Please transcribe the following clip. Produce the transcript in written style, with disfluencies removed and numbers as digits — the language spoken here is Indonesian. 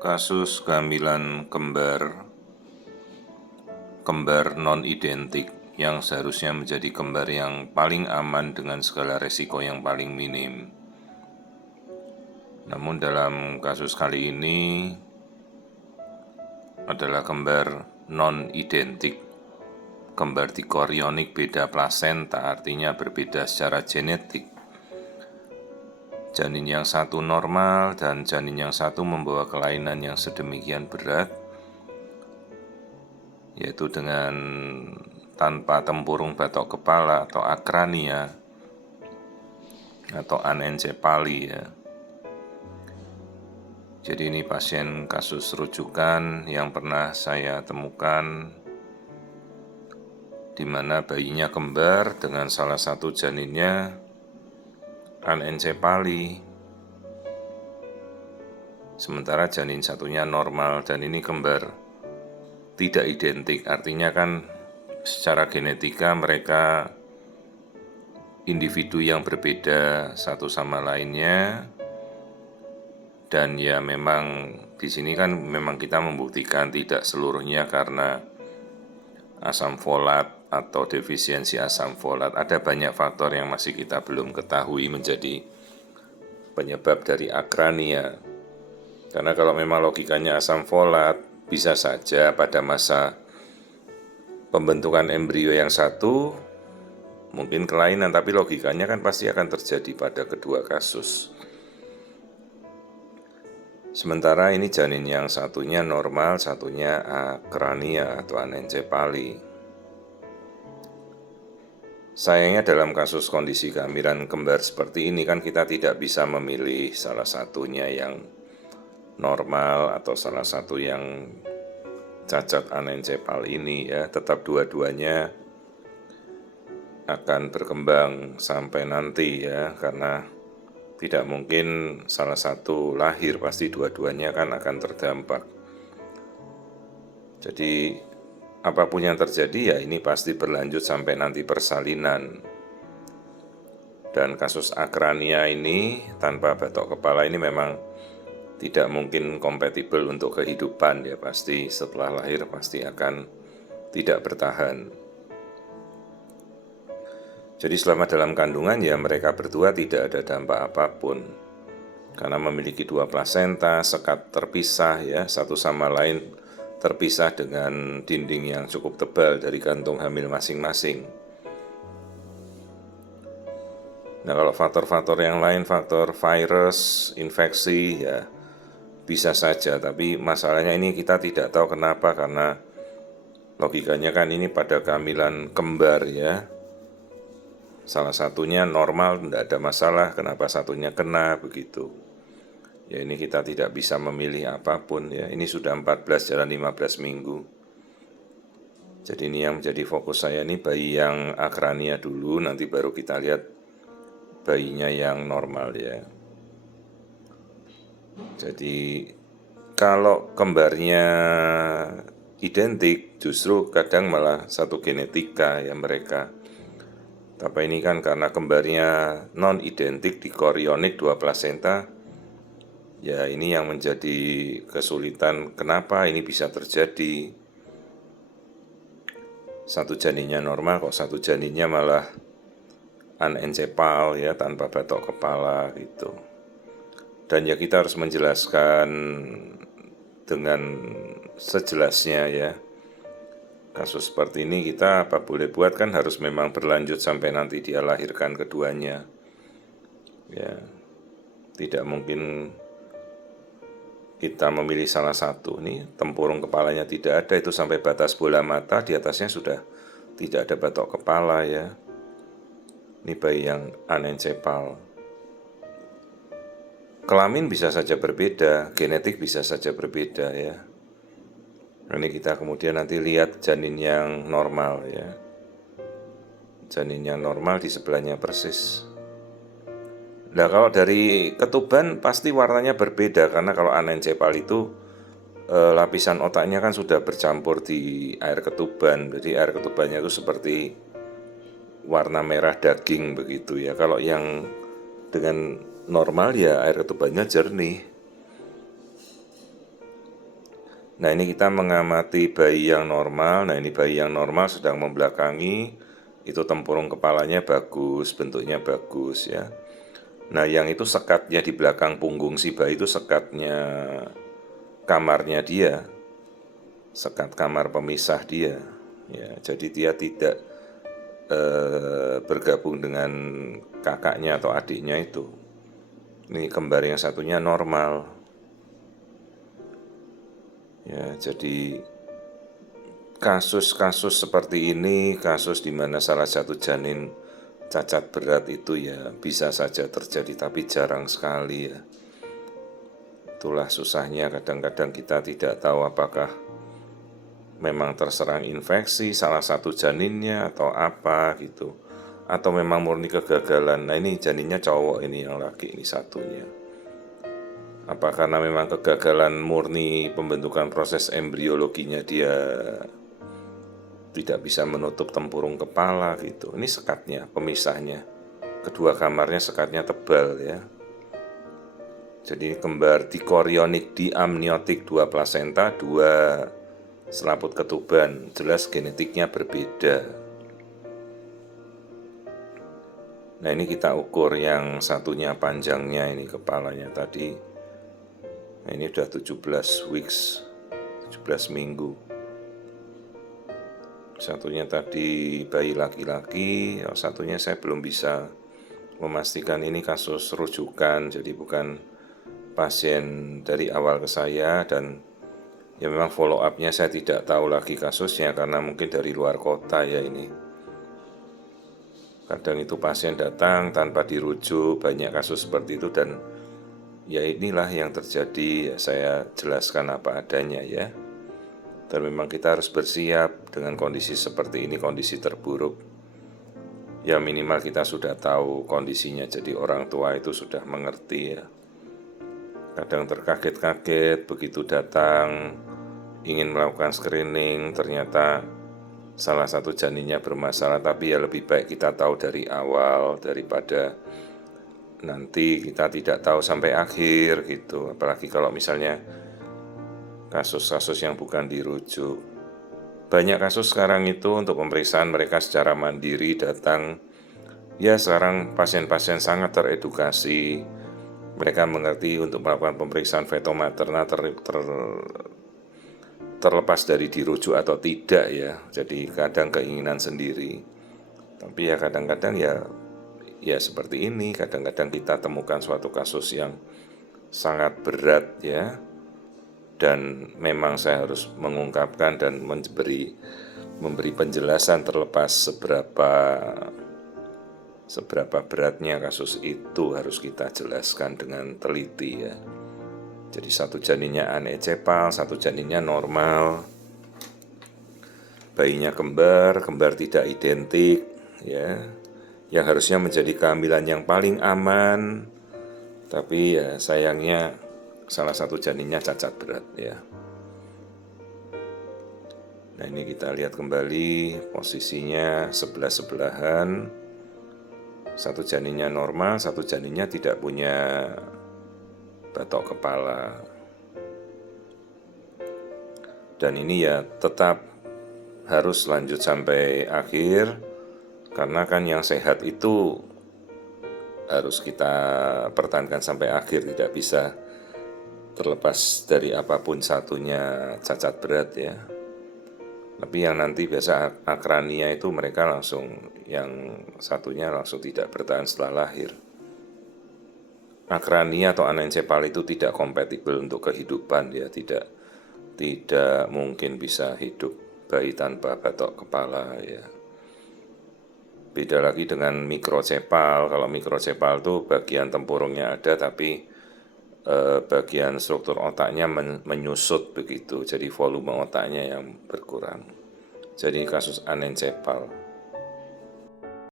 Kasus kehamilan kembar non-identik yang seharusnya menjadi kembar yang paling aman dengan segala resiko yang paling minim. Namun dalam kasus kali ini adalah kembar non-identik, kembar dikorionik beda plasenta, artinya berbeda secara genetik. Janin yang satu normal dan janin yang satu membawa kelainan yang sedemikian berat, yaitu dengan tanpa tempurung batok kepala atau akrania atau anencefali ya. Jadi ini pasien kasus rujukan yang pernah saya temukan, di mana bayinya kembar dengan salah satu janinnya anencefali, sementara janin satunya normal, dan ini kembar tidak identik, artinya kan secara genetika mereka individu yang berbeda satu sama lainnya. Dan ya memang di sini kan memang kita membuktikan tidak seluruhnya karena asam folat atau defisiensi asam folat. Ada banyak faktor yang masih kita belum ketahui menjadi penyebab dari akrania. Karena kalau memang logikanya asam folat, bisa saja pada masa pembentukan embrio yang satu mungkin kelainan, tapi logikanya kan pasti akan terjadi pada kedua kasus. Sementara ini janin yang satunya normal, satunya akrania atau anencefali. Sayangnya dalam kasus kondisi kehamilan kembar seperti ini kan kita tidak bisa memilih salah satunya yang normal atau salah satu yang cacat anencefal ini ya. Tetap dua-duanya akan berkembang sampai nanti ya, karena tidak mungkin salah satu lahir, pasti dua-duanya kan akan terdampak. Jadi apapun yang terjadi ya ini pasti berlanjut sampai nanti persalinan. Dan kasus akrania ini tanpa batok kepala ini memang tidak mungkin kompatibel untuk kehidupan ya, pasti setelah lahir pasti akan tidak bertahan. Jadi selama dalam kandungan ya mereka berdua tidak ada dampak apapun, karena memiliki dua plasenta, sekat terpisah ya, satu sama lain terpisah dengan dinding yang cukup tebal dari kantung hamil masing-masing. Nah kalau faktor-faktor yang lain, faktor virus, infeksi ya bisa saja, tapi masalahnya ini kita tidak tahu kenapa, karena logikanya kan ini pada kehamilan kembar ya, salah satunya normal, tidak ada masalah, kenapa satunya kena begitu. Ya ini kita tidak bisa memilih apapun ya, ini sudah 14 jalan 15 minggu. Jadi ini yang menjadi fokus saya, ini bayi yang akrania dulu, nanti baru kita lihat bayinya yang normal ya. Jadi kalau kembarnya identik, justru kadang malah satu genetika ya mereka. Tapi ini kan karena kembarnya non-identik, dikorionik dua plasenta, ya ini yang menjadi kesulitan. Kenapa ini bisa terjadi? Satu janinnya normal kok satu janinnya malah anencefal ya, tanpa batok kepala gitu. Dan ya kita harus menjelaskan dengan sejelasnya ya. Kasus seperti ini kita apa boleh buat, kan harus memang berlanjut sampai nanti dia lahirkan keduanya. Ya, tidak mungkin kita memilih salah satu. Nih tempurung kepalanya tidak ada, itu sampai batas bola mata, di atasnya sudah tidak ada batok kepala ya. Ini bayi yang anencefal. Kelamin bisa saja berbeda, genetik bisa saja berbeda ya. Ini kita kemudian nanti lihat janin yang normal ya. Janin yang normal di sebelahnya persis. Nah kalau dari ketuban pasti warnanya berbeda, karena kalau anencefal itu lapisan otaknya kan sudah bercampur di air ketuban. Jadi air ketubannya itu seperti warna merah daging begitu ya. Kalau yang dengan normal ya air ketubannya jernih. Nah, ini kita mengamati bayi yang normal. Nah, ini bayi yang normal sedang membelakangi, itu tempurung kepalanya bagus, bentuknya bagus ya. Nah, yang itu sekatnya di belakang punggung si bayi itu sekatnya kamarnya dia, sekat kamar pemisah dia ya. Jadi dia tidak bergabung dengan kakaknya atau adiknya itu. Ini kembar yang satunya normal ya. Jadi kasus-kasus seperti ini, kasus di mana salah satu janin cacat berat itu ya bisa saja terjadi, tapi jarang sekali ya. Itulah susahnya, kadang-kadang kita tidak tahu apakah memang terserang infeksi salah satu janinnya atau apa gitu, atau memang murni kegagalan. Nah, ini janinnya cowok, ini yang laki, ini satunya. Apa karena memang kegagalan murni pembentukan proses embriologinya, dia tidak bisa menutup tempurung kepala gitu. Ini sekatnya, pemisahnya. Kedua kamarnya sekatnya tebal ya. Jadi kembar dikorionik, diamniotik, 2 plasenta, 2 selaput ketuban. Jelas genetiknya berbeda. Nah, ini kita ukur yang satunya panjangnya, ini kepalanya tadi. Nah, ini udah 17 weeks, 17 minggu. Satunya tadi bayi laki-laki, satunya saya belum bisa memastikan, ini kasus rujukan, jadi bukan pasien dari awal ke saya. Dan ya memang follow up-nya saya tidak tahu lagi kasusnya, karena mungkin dari luar kota ya ini. Kadang itu pasien datang tanpa dirujuk, banyak kasus seperti itu, dan ya inilah yang terjadi. Saya jelaskan apa adanya ya. Dan memang kita harus bersiap dengan kondisi seperti ini, kondisi terburuk. Ya minimal kita sudah tahu kondisinya, jadi orang tua itu sudah mengerti ya. Kadang terkaget-kaget begitu datang ingin melakukan screening, ternyata salah satu janinnya bermasalah. Tapi ya lebih baik kita tahu dari awal daripada nanti kita tidak tahu sampai akhir gitu. Apalagi kalau misalnya kasus-kasus yang bukan dirujuk. Banyak kasus sekarang itu untuk pemeriksaan mereka secara mandiri datang. Ya sekarang pasien-pasien sangat teredukasi. Mereka mengerti untuk melakukan pemeriksaan feto-materna terlepas dari dirujuk atau tidak ya. Jadi kadang keinginan sendiri. Tapi ya kadang-kadang ya seperti ini. Kadang-kadang kita temukan suatu kasus yang sangat berat ya. Dan memang saya harus mengungkapkan dan memberi penjelasan terlepas seberapa beratnya kasus itu, harus kita jelaskan dengan teliti ya. Jadi satu janinnya anencepal, satu janinnya normal, bayinya kembar tidak identik ya, yang harusnya menjadi kehamilan yang paling aman, tapi ya sayangnya salah satu janinnya cacat berat ya. Nah, ini kita lihat kembali posisinya sebelah-sebelahan. Satu janinnya normal, satu janinnya tidak punya batok kepala. Dan ini ya tetap harus lanjut sampai akhir, karena kan yang sehat itu harus kita pertahankan sampai akhir, tidak bisa terlepas dari apapun satunya cacat berat ya. Tapi yang nanti biasa akrania itu mereka langsung, yang satunya langsung tidak bertahan setelah lahir. Akrania atau anencefal itu tidak kompatibel untuk kehidupan ya, tidak mungkin bisa hidup bayi tanpa batok kepala ya. Beda lagi dengan mikrocepal. Kalau mikrocepal itu bagian tempurungnya ada, tapi bagian struktur otaknya menyusut begitu, jadi volume otaknya yang berkurang. Jadi kasus anencefal.